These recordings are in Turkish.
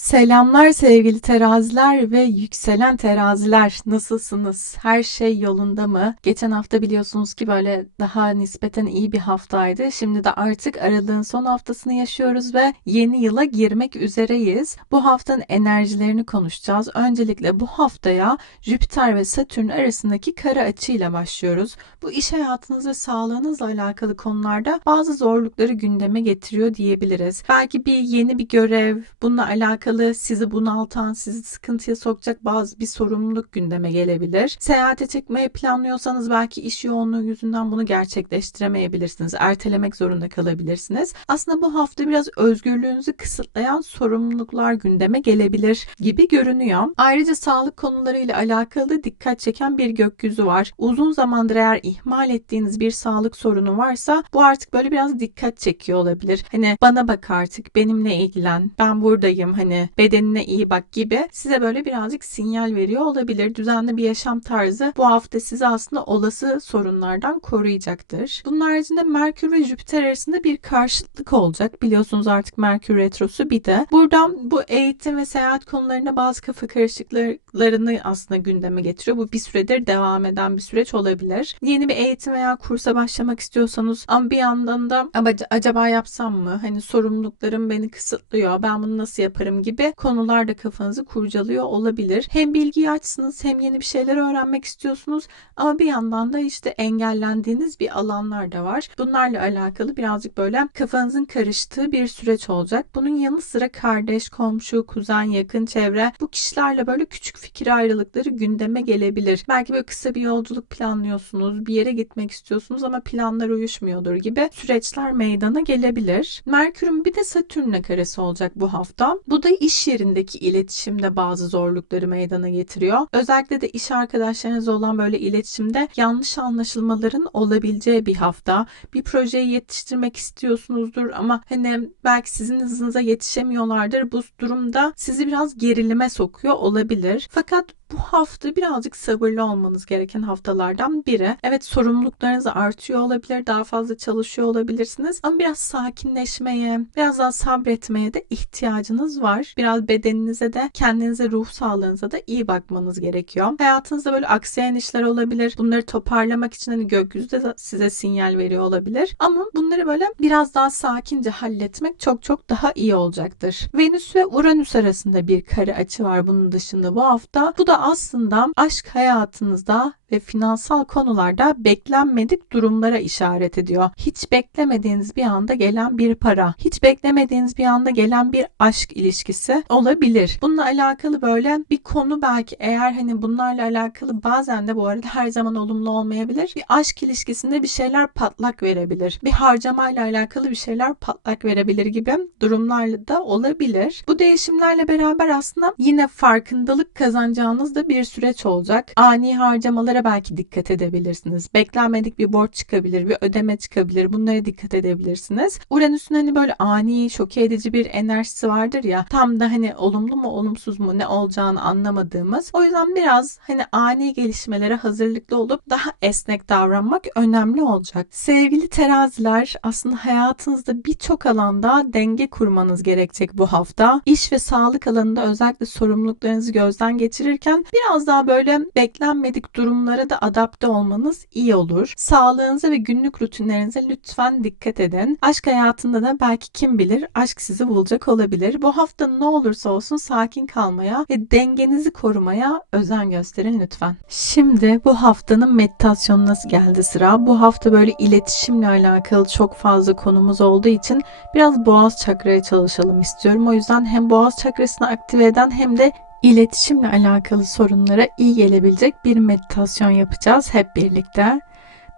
Selamlar sevgili teraziler ve yükselen teraziler. Nasılsınız? Her şey yolunda mı? Geçen hafta biliyorsunuz ki böyle daha nispeten iyi bir haftaydı. Şimdi de artık aralığın son haftasını yaşıyoruz ve yeni yıla girmek üzereyiz. Bu haftanın enerjilerini konuşacağız. Öncelikle bu haftaya Jüpiter ve Satürn arasındaki kara açıyla başlıyoruz. Bu iş hayatınız ve sağlığınızla alakalı konularda bazı zorlukları gündeme getiriyor diyebiliriz. Belki bir yeni bir görev, bununla alakalı sizi bunaltan, sizi sıkıntıya sokacak bazı bir sorumluluk gündeme gelebilir. Seyahate çıkmayı planlıyorsanız belki iş yoğunluğu yüzünden bunu gerçekleştiremeyebilirsiniz. Ertelemek zorunda kalabilirsiniz. Aslında bu hafta biraz özgürlüğünüzü kısıtlayan sorumluluklar gündeme gelebilir gibi görünüyor. Ayrıca sağlık konularıyla alakalı dikkat çeken bir gökyüzü var. Uzun zamandır eğer ihmal ettiğiniz bir sağlık sorunu varsa bu artık böyle biraz dikkat çekiyor olabilir. Hani bana bak artık benimle ilgilen ben buradayım hani bedenine iyi bak gibi size böyle birazcık sinyal veriyor olabilir. Düzenli bir yaşam tarzı bu hafta sizi aslında olası sorunlardan koruyacaktır. Bunun haricinde Merkür ve Jüpiter arasında bir karşıtlık olacak. Biliyorsunuz artık Merkür retrosu bir de. Buradan bu eğitim ve seyahat konularında bazı kafa karışıklıklarını aslında gündeme getiriyor. Bu bir süredir devam eden bir süreç olabilir. Yeni bir eğitim veya kursa başlamak istiyorsanız ama bir yandan da "Ama acaba yapsam mı? Hani sorumluluklarım beni kısıtlıyor. Ben bunu nasıl yaparım gibi konular da kafanızı kurcalıyor olabilir. Hem bilgiyi açsınız hem yeni bir şeyler öğrenmek istiyorsunuz ama bir yandan da işte engellendiğiniz bir alanlar da var. Bunlarla alakalı birazcık böyle kafanızın karıştığı bir süreç olacak. Bunun yanı sıra kardeş, komşu, kuzen, yakın çevre bu kişilerle böyle küçük fikir ayrılıkları gündeme gelebilir. Belki böyle kısa bir yolculuk planlıyorsunuz, bir yere gitmek istiyorsunuz ama planlar uyuşmuyordur gibi süreçler meydana gelebilir. Merkür'ün bir de Satürn'le karesi olacak bu hafta. Bu da iş yerindeki iletişimde bazı zorlukları meydana getiriyor. Özellikle de iş arkadaşlarınızla olan böyle iletişimde yanlış anlaşılmaların olabileceği bir hafta. Bir projeyi yetiştirmek istiyorsunuzdur ama hani belki sizin hızınıza yetişemiyorlardır. Bu durumda sizi biraz gerilime sokuyor olabilir. Fakat bu hafta birazcık sabırlı olmanız gereken haftalardan biri. Evet sorumluluklarınız artıyor olabilir, daha fazla çalışıyor olabilirsiniz ama biraz sakinleşmeye, biraz daha sabretmeye de ihtiyacınız var. Biraz bedeninize de, kendinize, ruh sağlığınıza da iyi bakmanız gerekiyor. Hayatınızda böyle aksayan işler olabilir. Bunları toparlamak için hani gökyüzü de size sinyal veriyor olabilir. Ama bunları böyle biraz daha sakince halletmek çok çok daha iyi olacaktır. Venüs ve Uranüs arasında bir kare açı var bunun dışında bu hafta. Bu da aslında aşk hayatınızda ve finansal konularda beklenmedik durumlara işaret ediyor. Hiç beklemediğiniz bir anda gelen bir para, hiç beklemediğiniz bir anda gelen bir aşk ilişkisi olabilir. Bununla alakalı böyle bir konu belki eğer hani bunlarla alakalı bazen de bu arada her zaman olumlu olmayabilir. Bir aşk ilişkisinde bir şeyler patlak verebilir. Bir harcamayla alakalı bir şeyler patlak verebilir gibi durumlarla da olabilir. Bu değişimlerle beraber aslında yine farkındalık kazanacağınız da bir süreç olacak. Ani harcamalara belki dikkat edebilirsiniz. Beklenmedik bir borç çıkabilir, bir ödeme çıkabilir. Bunlara dikkat edebilirsiniz. Uranüs'ün hani böyle ani, şok edici bir enerjisi vardır ya. Tam da hani olumlu mu, olumsuz mu, ne olacağını anlamadığımız. O yüzden biraz hani ani gelişmelere hazırlıklı olup daha esnek davranmak önemli olacak. Sevgili teraziler, aslında hayatınızda birçok alanda denge kurmanız gerekecek bu hafta. İş ve sağlık alanında özellikle sorumluluklarınızı gözden geçirirken biraz daha böyle beklenmedik durumlara da adapte olmanız iyi olur. Sağlığınıza ve günlük rutinlerinize lütfen dikkat edin. Aşk hayatında da belki kim bilir aşk sizi bulacak olabilir. Bu hafta ne olursa olsun sakin kalmaya ve dengenizi korumaya özen gösterin lütfen. Şimdi bu haftanın meditasyonuna geldi sıra. Bu hafta böyle iletişimle alakalı çok fazla konumuz olduğu için biraz boğaz çakraya çalışalım istiyorum. O yüzden hem boğaz çakrasını aktive eden hem de iletişimle alakalı sorunlara iyi gelebilecek bir meditasyon yapacağız hep birlikte.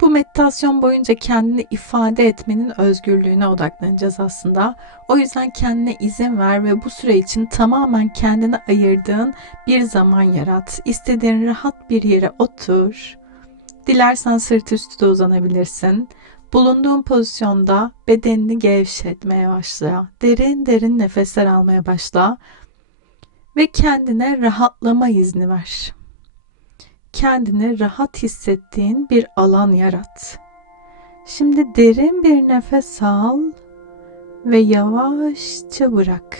Bu meditasyon boyunca kendini ifade etmenin özgürlüğüne odaklanacağız aslında. O yüzden kendine izin ver ve bu süre için tamamen kendine ayırdığın bir zaman yarat. İstediğin rahat bir yere otur. Dilersen sırt üstü de uzanabilirsin. Bulunduğun pozisyonda bedenini gevşetmeye başla. Derin derin nefesler almaya başla ve kendine rahatlama izni ver. Kendini rahat hissettiğin bir alan yarat. Şimdi derin bir nefes al ve yavaşça bırak.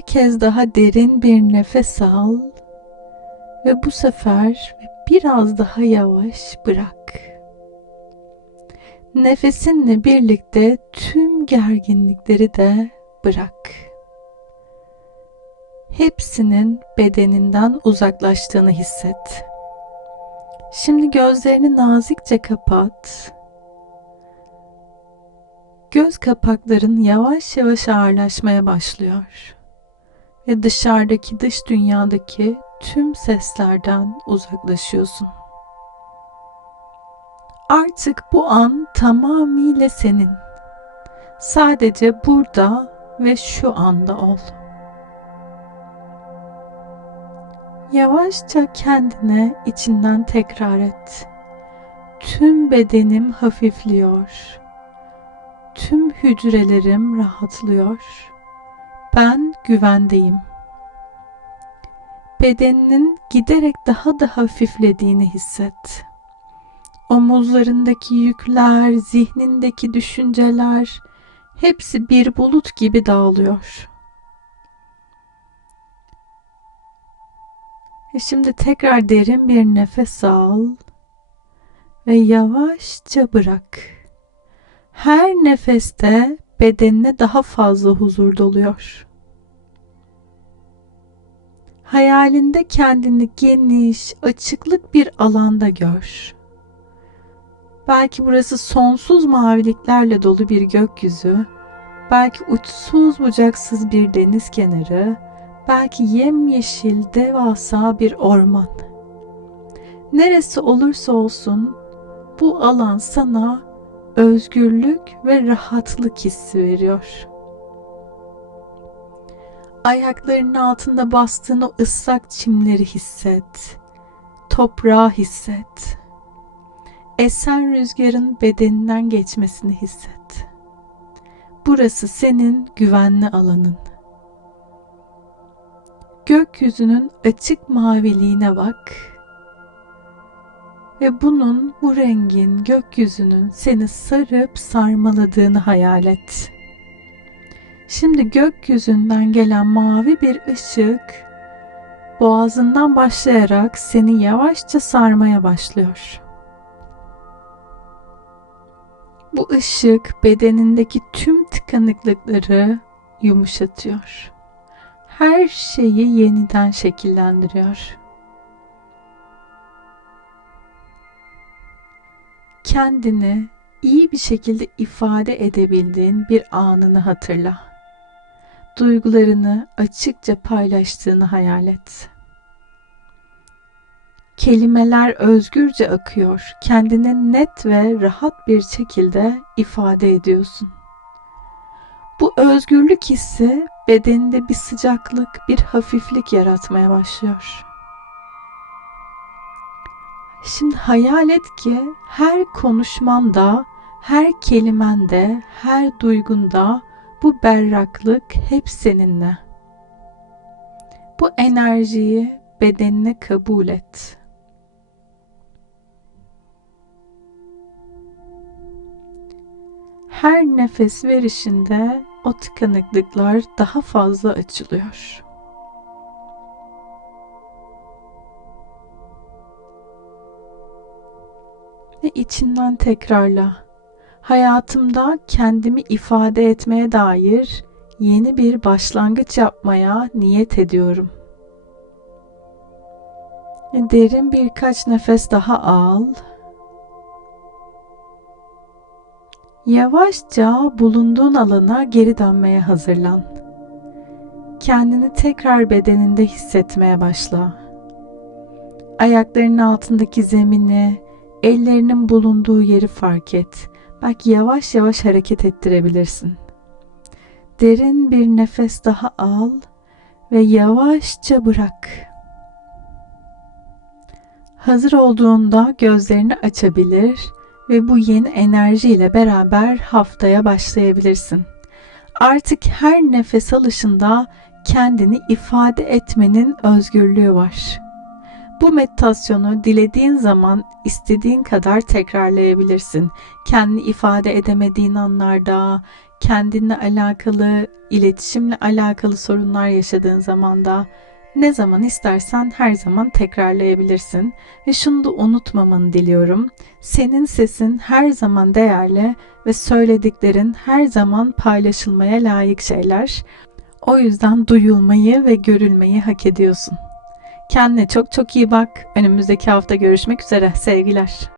kez daha derin bir nefes al ve bu sefer biraz daha yavaş bırak. Nefesinle birlikte tüm gerginlikleri de bırak. Hepsinin bedeninden uzaklaştığını hisset. Şimdi gözlerini nazikçe kapat. Göz kapakların yavaş yavaş ağırlaşmaya başlıyor ve dışarıdaki dış dünyadaki tüm seslerden uzaklaşıyorsun. Artık bu an tamamıyla senin. Sadece burada ve şu anda ol. Yavaşça kendine içinden tekrar et. Tüm bedenim hafifliyor. Tüm hücrelerim rahatlıyor. Ben güvendeyim. Bedeninin giderek daha da hafiflediğini hisset. Omuzlarındaki yükler, zihnindeki düşünceler hepsi bir bulut gibi dağılıyor. Ve şimdi tekrar derin bir nefes al ve yavaşça bırak. Her nefeste bedenine daha fazla huzur doluyor. Hayalinde kendini geniş, açıklık bir alanda gör. Belki burası sonsuz maviliklerle dolu bir gökyüzü, belki uçsuz bucaksız bir deniz kenarı, belki yemyeşil devasa bir orman. Neresi olursa olsun bu alan sana özgürlük ve rahatlık hissi veriyor. Ayaklarının altında bastığın o ıslak çimleri hisset. Toprağı hisset. Esen rüzgarın bedeninden geçmesini hisset. Burası senin güvenli alanın. Gökyüzünün açık maviliğine bak ve bunun bu rengin gökyüzünün seni sarıp sarmaladığını hayal et. Şimdi gökyüzünden gelen mavi bir ışık boğazından başlayarak seni yavaşça sarmaya başlıyor. Bu ışık bedenindeki tüm tıkanıklıkları yumuşatıyor. Her şeyi yeniden şekillendiriyor. Kendini iyi bir şekilde ifade edebildiğin bir anını hatırla. Duygularını açıkça paylaştığını hayal et. Kelimeler özgürce akıyor. Kendini net ve rahat bir şekilde ifade ediyorsun. Bu özgürlük hissi bedeninde bir sıcaklık, bir hafiflik yaratmaya başlıyor. Şimdi hayal et ki her konuşmanda, her kelimende, her duygunda bu berraklık hep seninle. Bu enerjiyi bedenine kabul et. Her nefes verişinde o tıkanıklıklar daha fazla açılıyor. Ve içinden tekrarla. Hayatımda kendimi ifade etmeye dair yeni bir başlangıç yapmaya niyet ediyorum. Derin birkaç nefes daha al. Yavaşça bulunduğun alana geri dönmeye hazırlan. Kendini tekrar bedeninde hissetmeye başla. Ayaklarının altındaki zemini, ellerinin bulunduğu yeri fark et. Belki yavaş yavaş hareket ettirebilirsin. Derin bir nefes daha al ve yavaşça bırak. Hazır olduğunda gözlerini açabilir ve bu yeni enerjiyle beraber haftaya başlayabilirsin. Artık her nefes alışında kendini ifade etmenin özgürlüğü var. Bu meditasyonu dilediğin zaman istediğin kadar tekrarlayabilirsin. Kendini ifade edemediğin anlarda, kendinle alakalı, iletişimle alakalı sorunlar yaşadığın zaman da ne zaman istersen her zaman tekrarlayabilirsin. Ve şunu da unutmamanı diliyorum. Senin sesin her zaman değerli ve söylediklerin her zaman paylaşılmaya layık şeyler. O yüzden duyulmayı ve görülmeyi hak ediyorsun. Kendine çok çok iyi bak. Önümüzdeki hafta görüşmek üzere. Sevgiler.